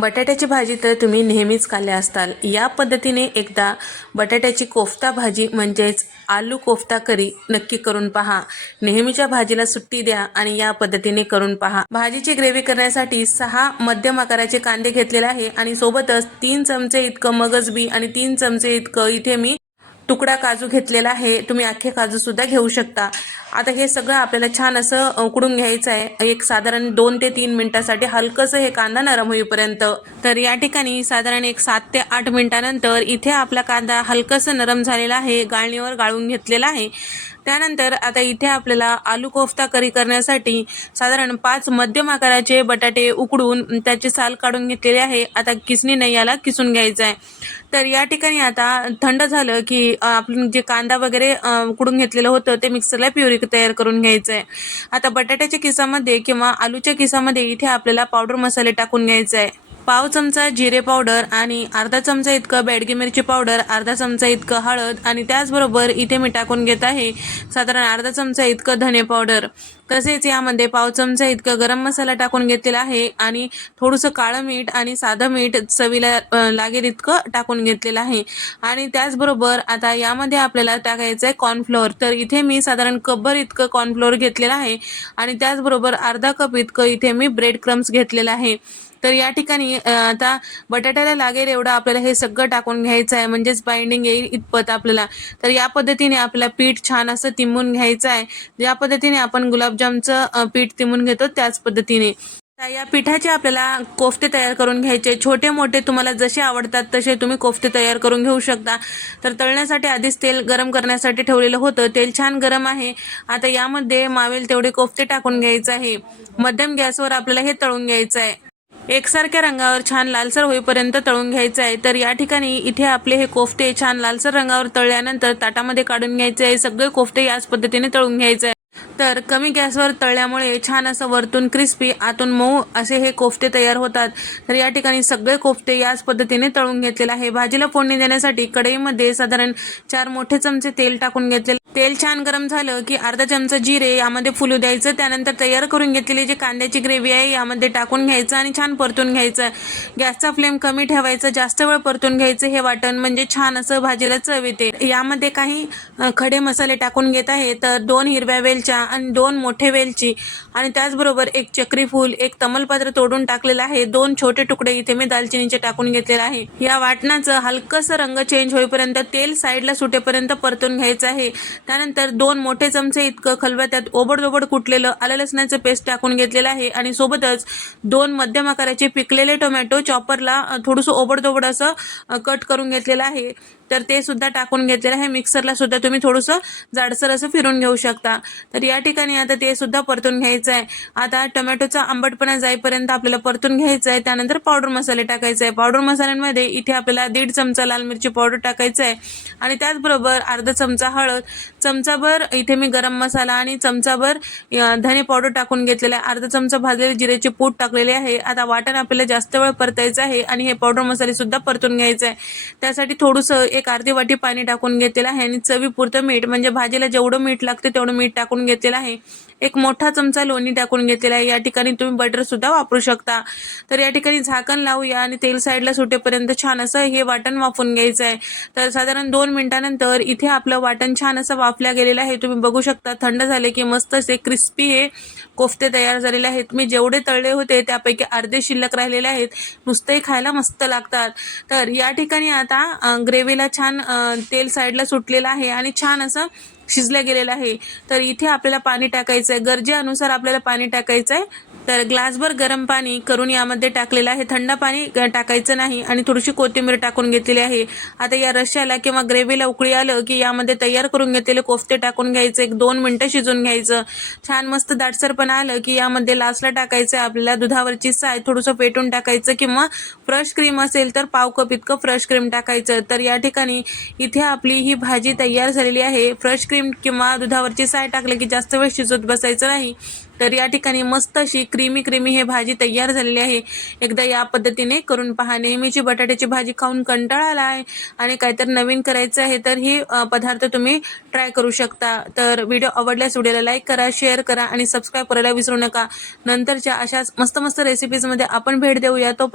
बटाट्याची भाजी तर तुम्ही नेहमीच खाल्ल्या असताल. या पद्धतीने एकदा बटाट्याची कोफ्ता भाजी म्हणजेच आलू कोफ्ता करी नक्की करून पहा. नेहमीच्या भाजीला सुट्टी द्या आणि या पद्धतीने करून पहा. भाजीची ग्रेव्ही करण्यासाठी सहा मध्यम आकाराचे कांदे घेतलेले आहे आणि सोबतच तीन चमचे इतकं मगज बी आणि तीन चमचे इतकं इथे मी तुकडा काजू घेतलेला आहे. तुम्ही अख्खे काजू सुद्धा घेऊ शकता. आता हे सगळं आपल्याला छान असं उकडून घ्यायचं आहे. एक साधारण दोन ते तीन मिनिटासाठी हलकंसं हे कांदा नरम होईपर्यंत. तर या ठिकाणी साधारण एक सात ते आठ मिनिटानंतर इथे आपला कांदा हलकंसं नरम झालेला आहे. गाळणीवर गाळून घेतलेला आहे. त्यानंतर आता इथे आपल्याला आलू कोफ्ता करी करण्यासाठी साधारण पाच मध्यम आकाराचे बटाटे उकडून त्याची साल काढून घेतलेले आहे. आता किसणीने याला किसून घ्यायचं आहे तर या ठिकाणी आता थंड झालं की आपण जे कांदा वगैरे उकडून घेतलेलं होतं ते मिक्सरला प्युरी तयार करून घ्यायचं आहे आता बटाट्याच्या किसामध्ये किंवा आलूच्या किसामध्ये इथे आपल्याला पावडर मसाले टाकून घ्यायचं आहे पाव चमचा जिरे पावडर आणि अर्धा चमचा इतकं बेडगी मिरची पावडर अर्धा चमचा इतकं हळद आणि त्याचबरोबर इथे मी टाकून घेत आहे साधारण अर्धा चमचा इतकं धने पावडर. तसेच यामध्ये पाव चमचा इतकं गरम मसाला टाकून घेतलेला आहे आणि थोडंसं काळं मीठ आणि साधं मीठ चवीला लागेल इतकं टाकून घेतलेलं आहे. आणि त्याचबरोबर आता यामध्ये आपल्याला टाकायचं आहे कॉर्नफ्लोअर तर इथे मी साधारण कपभर इतकं कॉर्नफ्लोअर घेतलेलं आहे आणि त्याचबरोबर अर्धा कप इतकं इथे मी ब्रेड क्रम्स घेतलेलं आहे. तर या ठिकाणी आता बटाट्याला लागेल एवढं आपल्याला हे सगळं टाकून घ्यायचं आहे म्हणजेच बाइंडिंग येईल इतपत आपल्याला. तर या पद्धतीने आपल्याला पीठ छान असं तिंबून घ्यायचं आहे. या पद्धतीने आपण गुलाब अ, पीठ तिमून घेतो त्याच पद्धतीने. या पिठाचे आपल्याला कोफ्ते तयार करून घ्यायचे. छोटे मोठे तुम्हाला जसे आवडतात तसे तुम्ही कोफ्ते तयार करून घेऊ शकता. तर तळण्यासाठी आधीच तेल गरम करण्यासाठी ठेवलेलं होतं. तेल छान गरम आहे. आता यामध्ये मावेल तेवढे कोफ्ते टाकून घ्यायचं आहे. मध्यम गॅसवर आपल्याला हे तळून घ्यायचं आहे. एकसारख्या रंगावर छान लालसर होईपर्यंत तळून घ्यायचं आहे. तर या ठिकाणी इथे आपले हे कोफ्ते छान लालसर रंगावर तळल्यानंतर ताटामध्ये काढून घ्यायचे आहे. सगळे कोफ्ते याच पद्धतीने तळून घ्यायचे आहे. तर कमी गॅसवर तळल्यामुळे छान असं वरतून क्रिस्पी आतून मऊ असे हे कोफ्ते तयार होतात. तर या ठिकाणी सगळे कोफ्ते याच पद्धतीने तळून घेतलेले आहे. भाजीला फोडणी देण्यासाठी कढईमध्ये साधारण चार मोठे चमचे तेल टाकून घेतलेले तेल छान गरम झालं की अर्धा चमचा जिरे यामध्ये फुलू द्यायचं त्यानंतर तयार करून घेतलेली जी कांद्याची ग्रेव्ही आहे यामध्ये टाकून घ्यायचं आणि छान परतून घ्यायचं. गॅसचा फ्लेम कमी ठेवायचा जास्त वेळ परतून घ्यायचं हे वाटण म्हणजे छान असं भाजीला चव येते. यामध्ये काही खडे मसाले टाकून घेत आहे तर दोन हिरव्या वेलच्या आणि दोन मोठे वेलची आणि त्याचबरोबर एक चक्री फूल एक तमलपत्र तोडून टाकलेलं आहे. दोन छोटे तुकडे इथे मी दालचिनीचे टाकून घेतलेले आहे. या वाटणाचं हलकंसं रंग चेंज होईपर्यंत तेल साईडला सुटेपर्यंत परतून घ्यायचं आहे. त्यानंतर दोन मोठे चमचे इतकं खलबत्यात ओबडधोबड कुटलेलं आलं लसणाचं पेस्ट टाकून घेतलेलं आहे. आणि सोबतच दोन मध्यम आकाराचे पिकलेले टोमॅटो चॉपरला थोडंसं ओबडधोबड असं कट करून घेतलेलं आहे. तर ते सुद्धा टाकून घेतलेलं आहे. मिक्सरला सुद्धा तुम्ही थोडंसं जाडसर असं फिरून घेऊ शकता. तर या ठिकाणी आता ते सुद्धा परतून घ्यायचं आहे. आता टोमॅटोचा आंबटपणा जाईपर्यंत आपल्याला परतून घ्यायचं आहे. त्यानंतर पावडर मसाले टाकायचे आहे. पावडर मसाल्यांमध्ये इथे आपल्याला दीड चमचा लाल मिरची पावडर टाकायचं आहे. आणि त्याचबरोबर अर्धा चमचा हळद चमचाभर इथे मी गरम मसाला आणि चमचाभर धने पावडर टाकून घेतलेला आहे. अर्धा चमचा भाजलेले जिरेचे पूड टाकलेले आहे. आता वाटण आपल्याला जास्त वेळ परतायचं आहे आणि हे पावडर मसाले सुद्धा परतून घ्यायचं आहे. त्यासाठी थोडंसं एक अर्धी वाटी पाणी टाकून घेतलेलं आहे आणि चवीपुरतं मीठ म्हणजे भाजीला जेवढं मीठ लागतं तेवढं मीठ टाकून घेतलेलं आहे. एक मोठा चमचा लोणी टाकून घेतलेला आहे. या ठिकाणी तुम्ही बटर सुद्धा वापरू शकता. तर या ठिकाणी झाकण लावूया आणि तेल साईडला सुटेपर्यंत छान असं हे वाटण वाफून घ्यायचं आहे तर साधारण दोन मिनिटानंतर इथे आपलं वाटण छान असं वाफल्या गेलेलं आहे. तुम्ही बघू शकता थंड झाले की मस्त असे क्रिस्पी हे कोफ्ते तयार झालेले आहेत. मी जेवढे तळले होते त्यापैकी अर्धे शिल्लक राहिलेले आहेत. नुसतंही खायला मस्त लागतात. तर या ठिकाणी आता ग्रेव्हीला छान तेल साईडला सुटलेलं आहे आणि छान असं शिजलं गेलेलं आहे. तर इथे आपल्याला पाणी टाकायचं आहे गरजेनुसार आपल्याला पाणी टाकायचं आहे तर ग्लासभर गरम पाणी करून यामध्ये टाकलेलं आहे. थंड पाणी टाकायचं नाही आणि थोडीशी कोथिंबीर टाकून घेतलेली आहे. आता या रश्याला किंवा ग्रेव्हीला उकळी आलं की यामध्ये तयार करून घेतलेले कोफ्ते टाकून घ्यायचे. एक दोन मिनटं शिजून घ्यायचं. छान मस्त दाटसरपणा आलं की यामध्ये लास्टला टाकायचं आपल्याला दुधावरची साय थोडंसं पेटून टाकायचं किंवा फ्रेश क्रीम असेल तर पाव कप इतकं फ्रेश क्रीम टाकायचं. तर या ठिकाणी इथे आपली ही भाजी तयार झालेली आहे. फ्रेश क्रीम किंवा दुधावरची साय टाकले की जास्त वेळ शिजवत बसायचं नाही. तर या ठिकाणी मस्त अशी क्रीमी क्रीमी हे भाजी तयार झालेली आहे. एकदा या पद्धतीने करून पहा. नेहमीची बटाट्याची भाजी खाऊन कंटाळा आला आहे आणि काहीतरी नवीन करायचं आहे तर हे पदार्थ तुम्ही ट्राय करू शकता. तर व्हिडिओ आवडल्यास व्हिडिओला लाईक करा शेअर करा आणि सबस्क्राईब करायला विसरू नका. नंतरच्या अशाच मस्त मस्त रेसिपीजमध्ये आपण भेट देऊया. तो